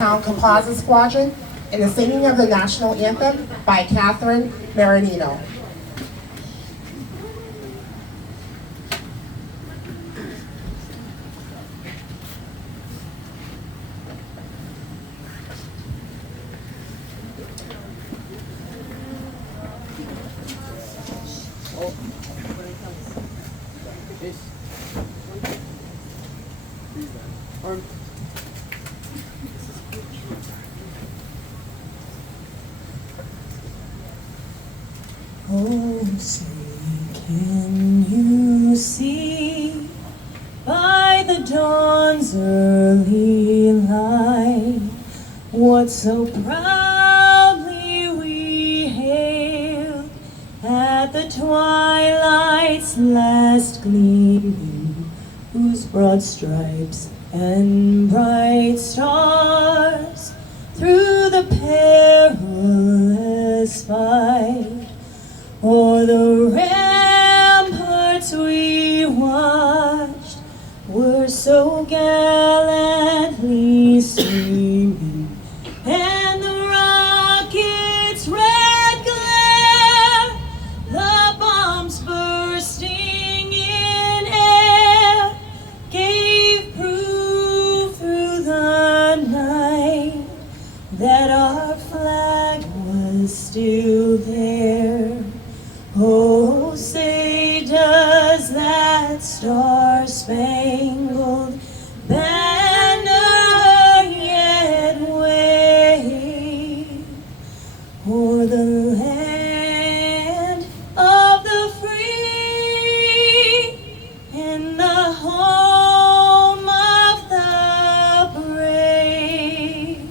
Town Composite Squadron and the singing of the national anthem by Catherine Marinino. Oh, say, can you see by the dawn's early light what so proudly we hailed at the twilight's last gleaming, whose broad stripes and bright stars through the perilous fight o'er the ramparts we watched were so gallantly streaming, and the rockets' red glare, the bombs bursting in air, gave proof through the night that our flag was still there. Oh, say, does that star-spangled banner yet wave o'er the land of the free and the home of the brave?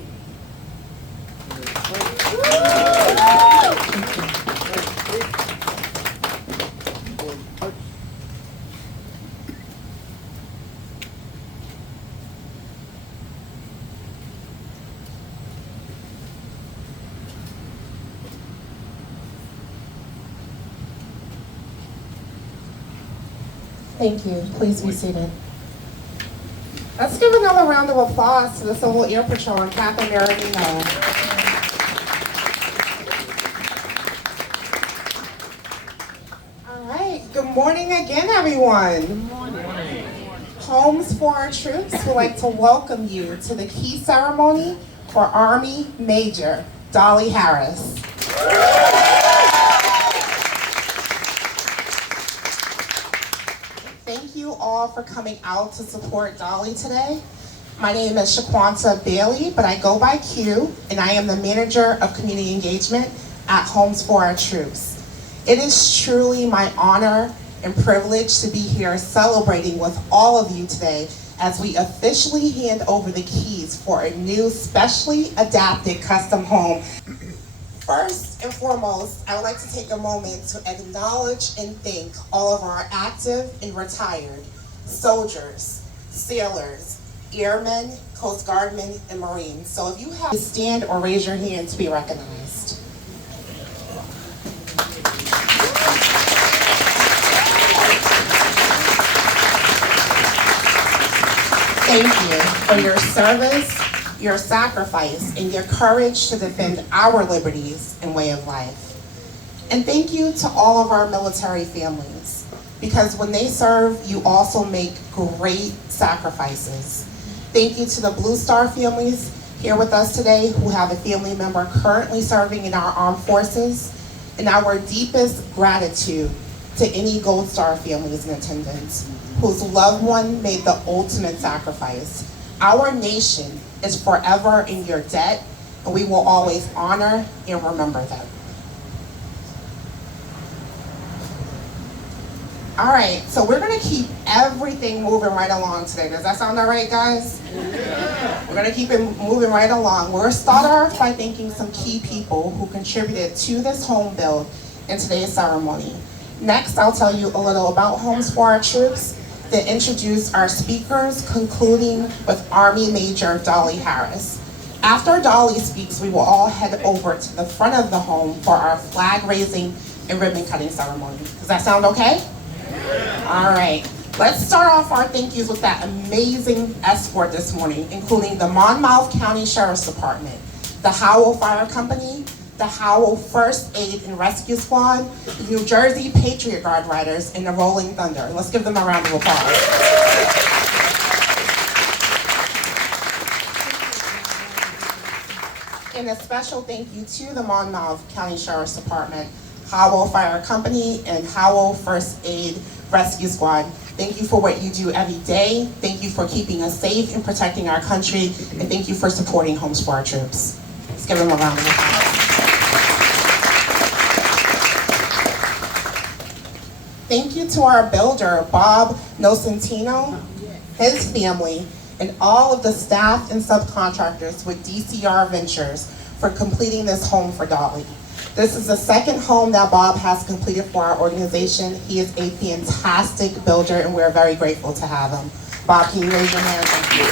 Thank you. Please be seated. Let's give another round of applause to the Civil Air Patrol and Catherine Marinino. All right. Good morning again, everyone. Good morning. Homes for Our Troops would like to welcome you to the key ceremony for Army Major Dolly Harris. Thank you all for coming out to support Dolly today. My name is Shaquanta Bailey, but I go by Q, and I am the Manager of Community Engagement at Homes for Our Troops. It is truly my honor and privilege to be here celebrating with all of you today as we officially hand over the keys for a new specially adapted custom home. First and foremost, I would like to take a moment to acknowledge and thank all of our active and retired soldiers, sailors, airmen, Coast Guardmen, and Marines. So if you have to stand or raise your hand to be recognized. Thank you for your service, your sacrifice, and your courage to defend our liberties and way of life. And thank you to all of our military families, because when they serve, you also make great sacrifices. Thank you to the Blue Star families here with us today who have a family member currently serving in our armed forces, and our deepest gratitude to any Gold Star families in attendance whose loved one made the ultimate sacrifice. Our nation is forever in your debt, and we will always honor and remember them. All right, so we're gonna keep everything moving right along today. Does that sound all right, guys? Yeah. We're gonna keep it moving right along. We're gonna start off by thanking some key people who contributed to this home build in today's ceremony. Next, I'll tell you a little about Homes for Our Troops, then introduce our speakers, concluding with Army Major Dolly Harris. After Dolly speaks, we will all head over to the front of the home for our flag raising and ribbon cutting ceremony. Does that sound okay? Yeah. All right. Let's start off our thank yous with that amazing escort this morning, including the Monmouth County Sheriff's Department, the Howell Fire Company, the Howell First Aid and Rescue Squad, the New Jersey Patriot Guard Riders, and the Rolling Thunder. Let's give them a round of applause. And a special thank you to the Monmouth County Sheriff's Department, Howell Fire Company, and Howell First Aid Rescue Squad. Thank you for what you do every day. Thank you for keeping us safe and protecting our country. And thank you for supporting Homes for Our Troops. Let's give them a round of applause. Thank you to our builder, Bob Nocentino, his family, and all of the staff and subcontractors with DCR Ventures for completing this home for Dolly. This is the second home that Bob has completed for our organization. He is a fantastic builder, and we're very grateful to have him. Bob, can you raise your hand? Thank you.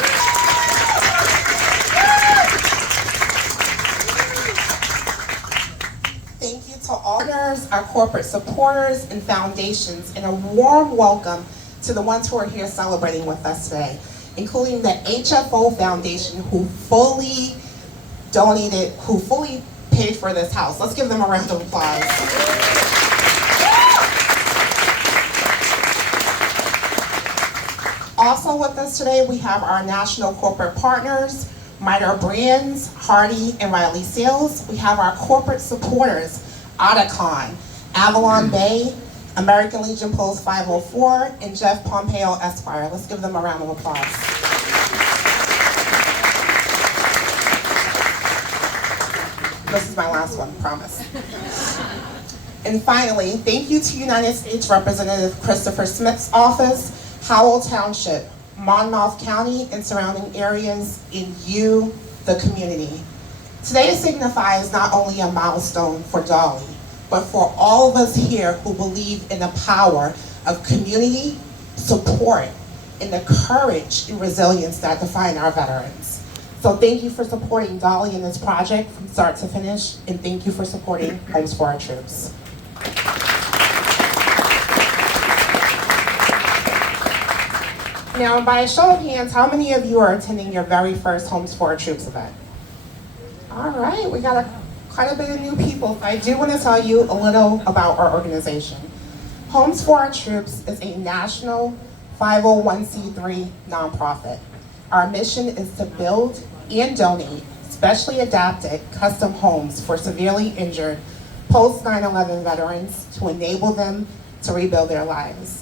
Thank you to all our corporate supporters and foundations, and a warm welcome to the ones who are here celebrating with us today, including the HFO Foundation, who fully donated, who fully paid for this house. Let's give them a round of applause. Also with us today, we have our national corporate partners, Miter Brands, Hardy, and Riley Sales. We have our corporate supporters, Otacon, Avalon Bay, American Legion Post 504, and Jeff Pompeo Esquire. Let's give them a round of applause. This is my last one, promise. And finally, thank you to United States Representative Christopher Smith's office, Howell Township, Monmouth County, and surrounding areas, and you, the community. Today signifies not only a milestone for Dolly, but for all of us here who believe in the power of community support and the courage and resilience that define our veterans. So thank you for supporting Dolly in this project from start to finish, and thank you for supporting Homes for Our Troops. Now, by a show of hands, how many of you are attending your very first Homes for Our Troops event? All right, we got quite a bit of new people. I do want to tell you a little about our organization. Homes for Our Troops is a national 501c3 nonprofit. Our mission is to build and donate specially adapted custom homes for severely injured post 9/11 veterans to enable them to rebuild their lives.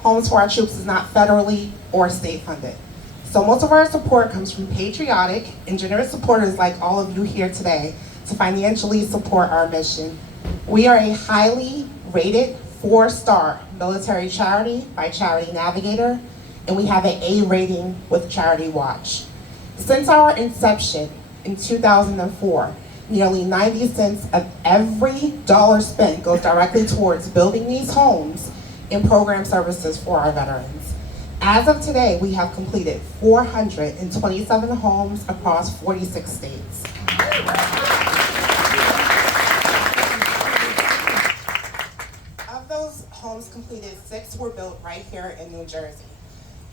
Homes for Our Troops is not federally or state funded. So most of our support comes from patriotic and generous supporters like all of you here today to financially support our mission. We are a highly rated 4-star military charity by Charity Navigator, and we have an A rating with Charity Watch. Since our inception in 2004, nearly 90 cents of every dollar spent goes directly towards building these homes and program services for our veterans. As of today, we have completed 427 homes across 46 states. Of those homes completed, 6 were built right here in New Jersey.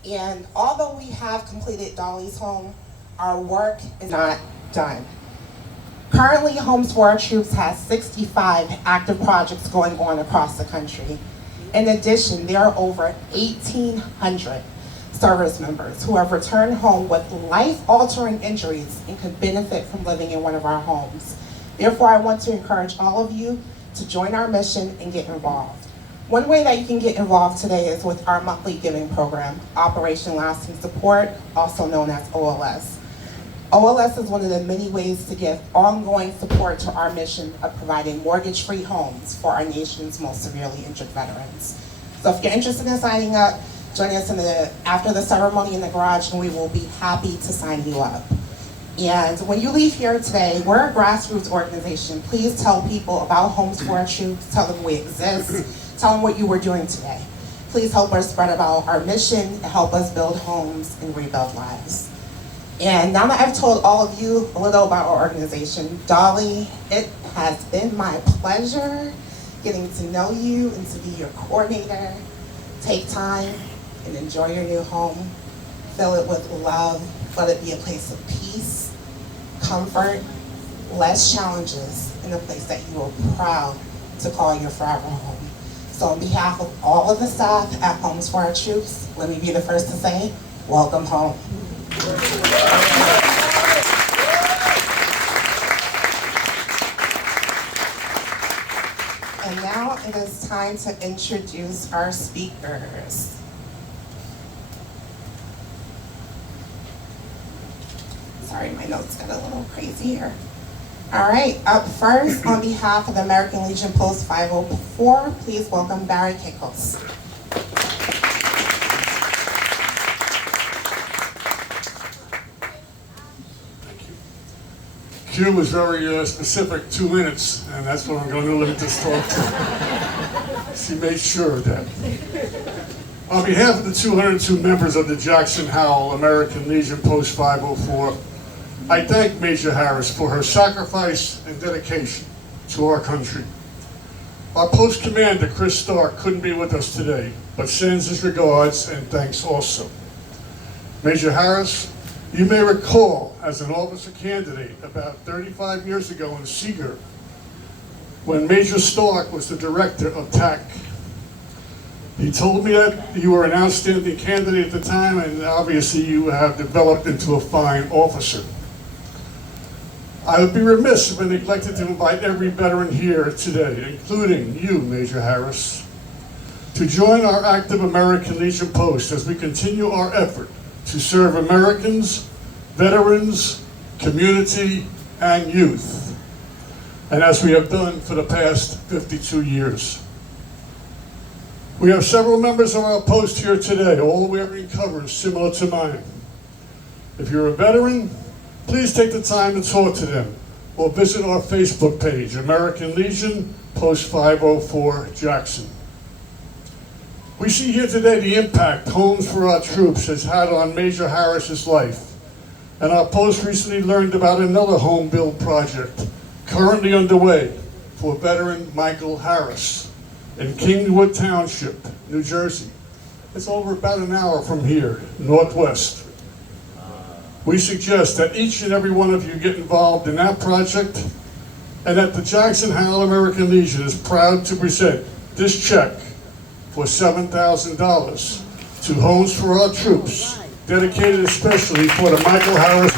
And although we have completed Dolly's home, our work is not done. Currently, Homes for Our Troops has 65 active projects going on across the country. In addition, there are over 1,800 service members who have returned home with life-altering injuries and could benefit from living in one of our homes. Therefore, I want to encourage all of you to join our mission and get involved. One way that you can get involved today is with our monthly giving program, Operation Lasting Support, also known as OLS. OLS is one of the many ways to give ongoing support to our mission of providing mortgage-free homes for our nation's most severely injured veterans. So if you're interested in signing up, join us after the ceremony in the garage, and we will be happy to sign you up. And when you leave here today, we're a grassroots organization. Please tell people about Homes for Our Troops, tell them we exist, tell them what you were doing today. Please help us spread about our mission and help us build homes and rebuild lives. And now that I've told all of you a little about our organization, Dolly, it has been my pleasure getting to know you and to be your coordinator. Take time, and enjoy your new home. Fill it with love. Let it be a place of peace, comfort, less challenges, and a place that you are proud to call your forever home. So on behalf of all of the staff at Homes for Our Troops, let me be the first to say, welcome home. And now it is time to introduce our speakers. Sorry, my notes got a little crazy here. All right, up first, on behalf of the American Legion Post 504, please welcome Barry Kickles. Q was very specific, 2 minutes, and that's what I'm going to limit this talk to. She made sure of that. On behalf of the 202 members of the Jackson Howell American Legion Post 504, I thank Major Harris for her sacrifice and dedication to our country. Our post commander, Chris Stark, couldn't be with us today, but sends his regards and thanks also. Major Harris, you may recall as an officer candidate about 35 years ago in Seeger, when Major Stark was the director of TAC. He told me that you were an outstanding candidate at the time, and obviously you have developed into a fine officer. I would be remiss if I neglected to invite every veteran here today, including you, Major Harris, to join our active American Legion Post as we continue our effort to serve Americans, veterans, community, and youth, and as we have done for the past 52 years. We have several members of our post here today, all wearing covers similar to mine. If you're a veteran, please take the time to talk to them or visit our Facebook page, American Legion Post 504 Jackson. We see here today the impact Homes for Our Troops has had on Major Harris's life, and our post recently learned about another home build project currently underway for veteran Michael Harris in Kingwood Township, New Jersey. It's over about an hour from here, northwest. We suggest that each and every one of you get involved in that project, and that the Jackson Howell American Legion is proud to present this check for $7,000 to Homes for Our Troops, dedicated especially for the Michael Harris